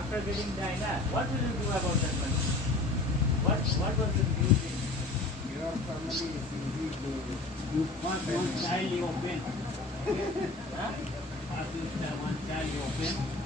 After getting Diana, what will you do about that one? What was the music? Your family is indeed You want one child you open. Huh? After one child you open.